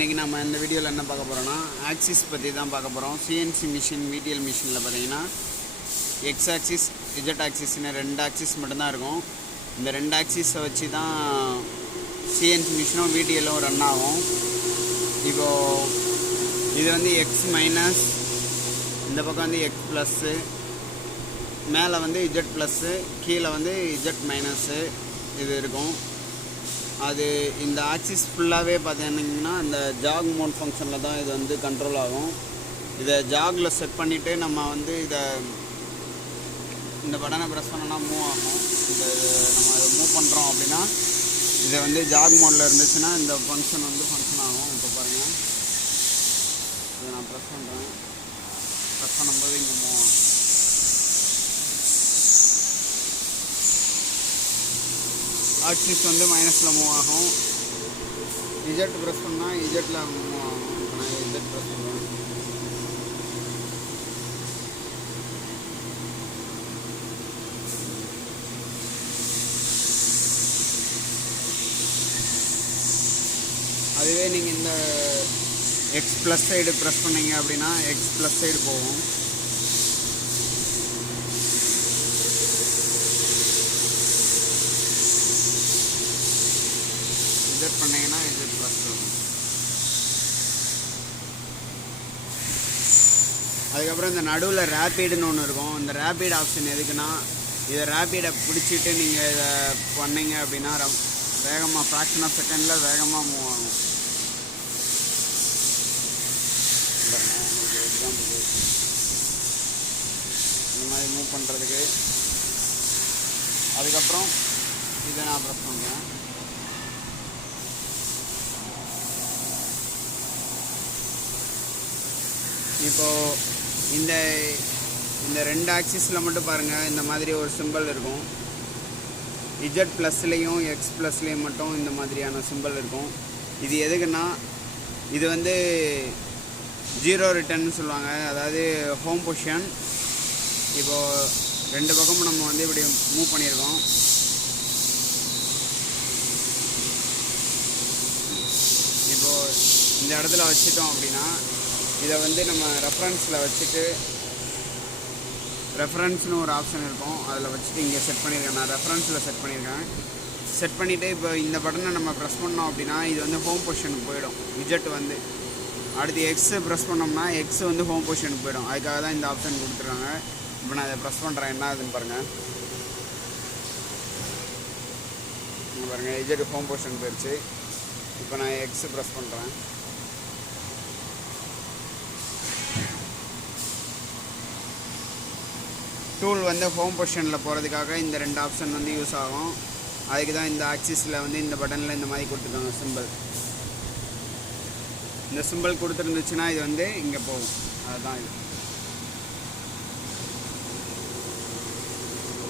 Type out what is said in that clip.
இன்றைக்கி நம்ம இந்த வீடியோவில் என்ன பார்க்க போகிறோன்னா ஆக்சிஸ் பற்றி தான் பார்க்க போகிறோம். சிஎன்சி மிஷின் விடிஎல் மிஷினில் பார்த்தீங்கன்னா எக்ஸ் ஆக்சிஸ் இஜெட் ஆக்சிஸ்னு 2 ஆக்சிஸ் மட்டும்தான் இருக்கும். இந்த 2 ஆக்சிஸை வச்சு தான் சிஎன்சி மிஷினும் விடிஎல்லும் ரன் ஆகும். இப்போது இது வந்து எக்ஸ் மைனஸ், இந்த பக்கம் வந்து எக்ஸ் ப்ளஸ்ஸு, மேலே வந்து இஜெட் ப்ளஸ்ஸு, கீழே வந்து இஜெட் மைனஸ்ஸு இது இருக்கும். அது இந்த ஆக்சிஸ் ஃபுல்லாகவே பார்த்தீங்கன்னா இந்த ஜாக் மோட் ஃபங்க்ஷனில் தான் இது வந்து கண்ட்ரோல் ஆகும். இதை ஜாகில் செட் பண்ணிவிட்டு நம்ம வந்து இந்த பட்டனை ப்ரெஸ் பண்ணோன்னா மூவ் ஆகும். நம்ம இதை மூவ் பண்ணுறோம் அப்படின்னா இதை வந்து ஜாக் மோடில் இருந்துச்சுன்னா இந்த ஃபங்க்ஷன் வந்து ஃபங்க்ஷன் ஆகும். இப்போ பாருங்கள், இதை நான் ப்ரெஸ் பண்ணுறேன். ப்ரெஸ் பண்ணும்போது இங்கே மூவ் ஆகும். ஆக்சிஸ் வந்து மைனஸில் மூவ் ஆகும். இஜெட் ப்ரெஸ் பண்ணால் இஜெட்டில் மூவ் ஆகும். இப்போ நான் இஜெட் ப்ரெஸ் பண்ணுறேன். அதுவே நீங்கள் இந்த எக்ஸ் ப்ளஸ் சைடு ப்ரெஸ் பண்ணிங்க அப்படின்னா எக்ஸ் ப்ளஸ் சைடு போகும். இஜெட் பண்ணிங்கன்னா இஜெட் ப்ளஸ் இருக்கும். அதுக்கப்புறம் இந்த நடுவில் ரேப்பிடுன்னு ஒன்று இருக்கும். இந்த ரேப்பிட் ஆப்ஷன் எதுக்குன்னா, இதை ரேப்பிடை பிடிச்சிட்டு நீங்கள் இதை பண்ணிங்க அப்படின்னா வேகமாக ஃப்ராக்ஷன் ஆஃப் செகண்டில் வேகமாக மூவ் ஆகும். இந்த மாதிரி மூவ் பண்ணுறதுக்கு. அதுக்கப்புறம் இதை நான் ப்ரெஸ் பண்ணுறேன். இப்போது இந்த 2 ஆக்சிஸில் மட்டும் பாருங்கள், இந்த மாதிரி ஒரு சிம்பிள் இருக்கும். இஜெட் ப்ளஸ்லேயும் எக்ஸ் ப்ளஸ்லேயும் மட்டும் இந்த மாதிரியான சிம்பிள் இருக்கும். இது எதுக்குன்னா, இது வந்து 0 ரிட்டர்ன்னு சொல்லுவாங்க, அதாவது ஹோம் பொசிஷன். இப்போது 2 பக்கமும் நம்ம வந்து இப்படி மூவ் பண்ணியிருக்கோம். இப்போது இந்த இடத்துல வச்சுட்டோம் அப்படின்னா இதை வந்து நம்ம ரெஃபரன்ஸில் வச்சுட்டு, ரெஃபரன்ஸ்னு ஒரு ஆப்ஷன் இருக்கும், அதில் வச்சுட்டு இங்கே செட் பண்ணியிருக்கேன். நான் ரெஃபரன்ஸில் செட் பண்ணியிருக்கேன். செட் பண்ணிவிட்டு இப்போ இந்த பட்டனை நம்ம ப்ரெஸ் பண்ணோம் அப்படின்னா இது வந்து ஹோம் பொசிஷனுக்கு போயிடும். இஜெட் வந்து அடுத்து எக்ஸு ப்ரெஸ் பண்ணோம்னா எக்ஸ் வந்து ஹோம் பொசிஷனுக்கு போயிடும். அதுக்காக தான் இந்த ஆப்ஷன் கொடுத்துருக்காங்க. இப்போ நான் இதை ப்ரெஸ் பண்ணுறேன், என்ன ஆகுதுன்னு பாருங்கள். இங்கே பாருங்கள், இஜெட் ஹோம் பொசிஷன் போயிடுச்சு. இப்போ நான் எக்ஸு ப்ரெஸ் பண்ணுறேன். டூல் வந்து ஹோம் பொசிஷனில் போகிறதுக்காக இந்த 2 ஆப்ஷன் வந்து யூஸ் ஆகும். அதுக்கு தான் இந்த ஆக்சிஸில் வந்து இந்த பட்டனில் இந்த மாதிரி கொடுத்துருக்காங்க சிம்பிள். இந்த சிம்பிள் கொடுத்துருந்துச்சுன்னா இது வந்து இங்கே போகும். அதுதான் இது.